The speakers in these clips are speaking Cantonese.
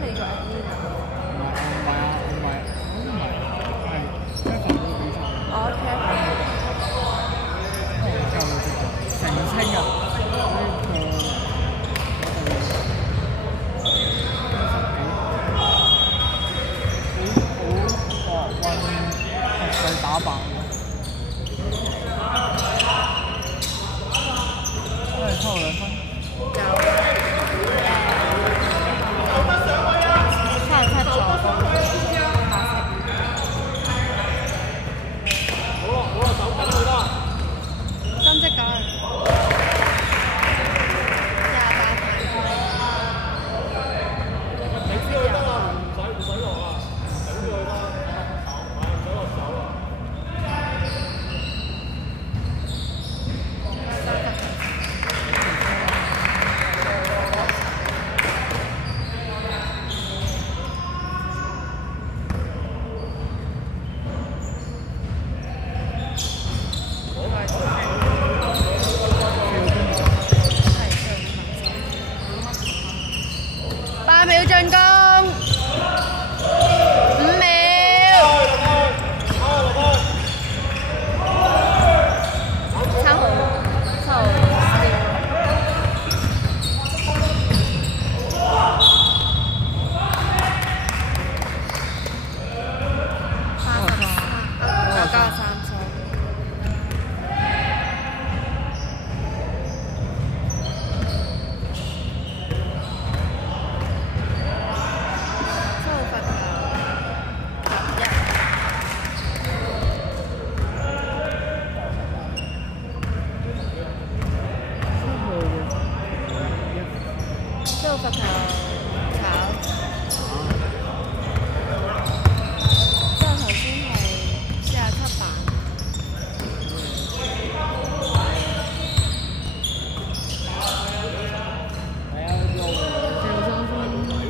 你做 admin 啊？即係放咗比賽。我 成清啊！好打扮嘅，都係抽2分。77助攻，8色。8秒進攻，5秒。7號罰球炒，即係頭先係47版。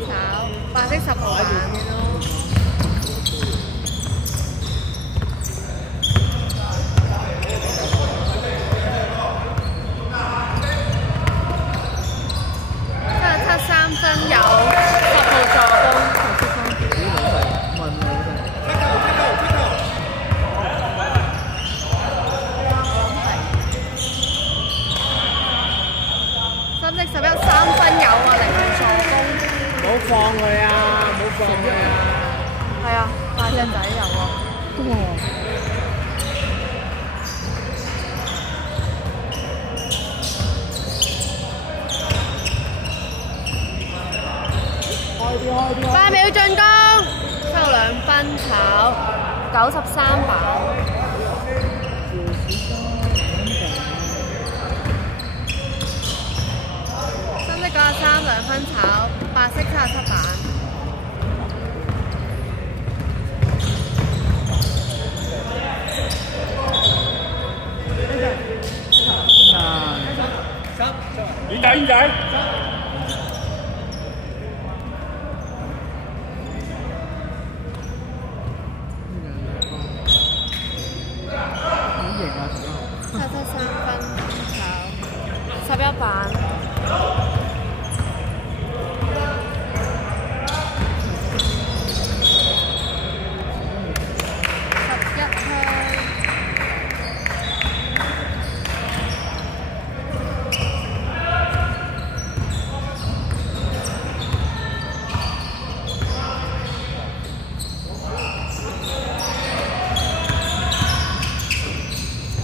炒白色10號版。3分有10號助攻，3色11 3分有啊，0號助攻。唔好放佢啊！唔好放佢啊！係啊，大隻仔有啊。8秒進攻，抽2分炒93版。3色93 2分炒8色77版。遠仔遠仔。773分炒11版。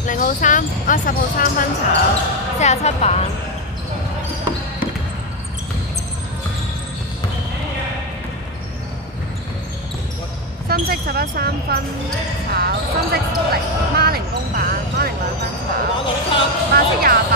0號3啊，10號3分炒47版。深色11 3分炒，深色孖零公版，孖零2分炒，白色28版。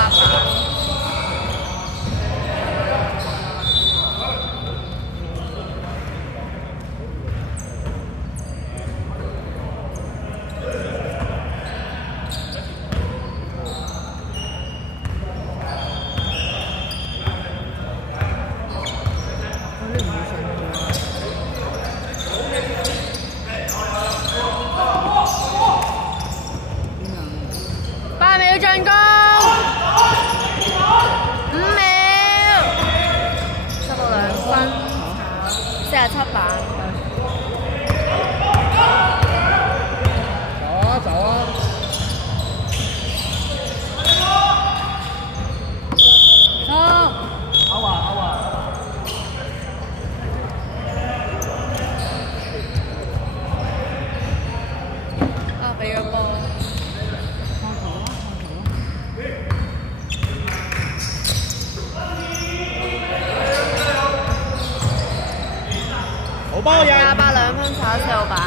包人。28兩分炒4號板。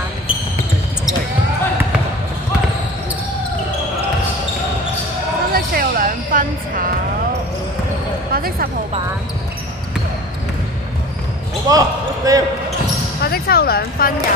深色4號2分炒，白色10號板。好波，掂。白色7號2分有。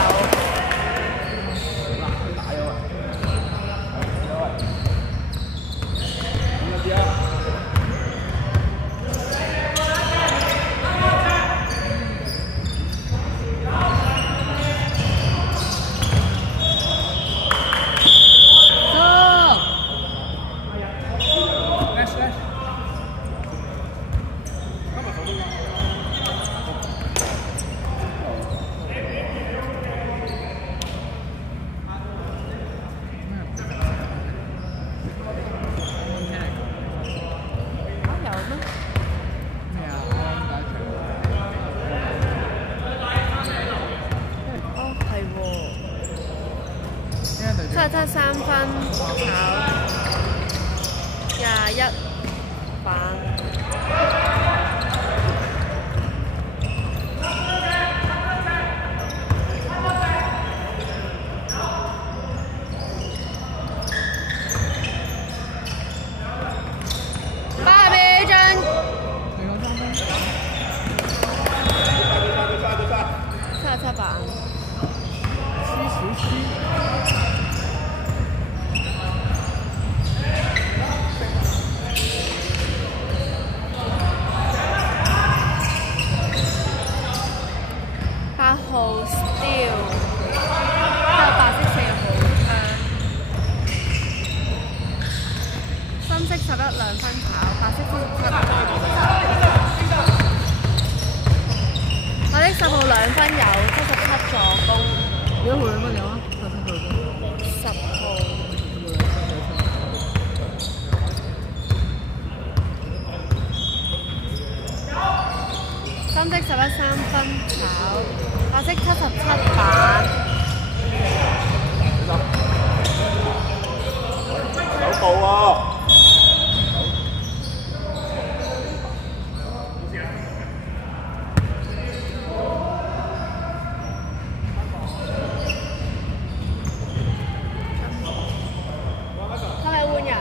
773分炒21板。8張。77板。8號 steel， 之後白色4號深色11兩分炒，白色77。白色10號2分有77助攻。幾號2分有啊？10號。深色11 3分炒，白色77板。有步喎。係咪換人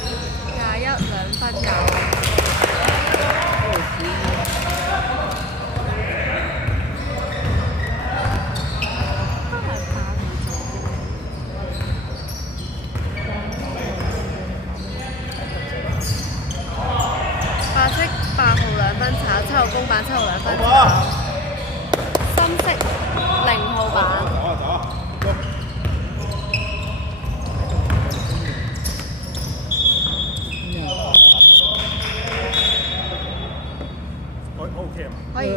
？2分有。白色8號2分炒，7號公板7號2分炒。深色0號板。可以。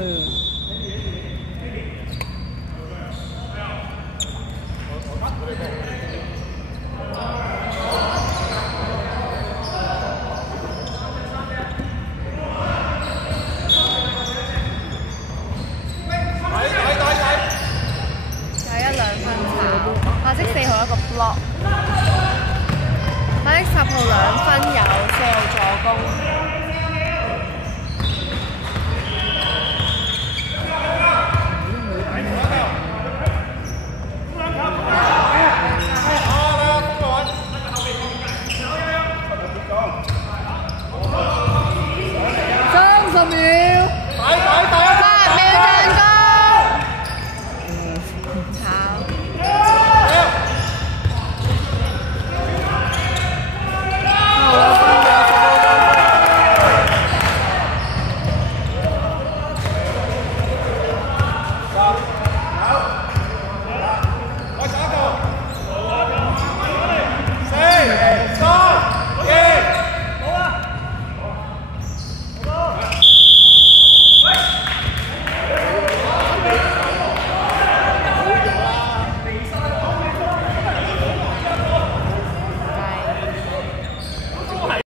21兩分炒，白色4號1個 block， 白色10號2分有4號助攻。30秒。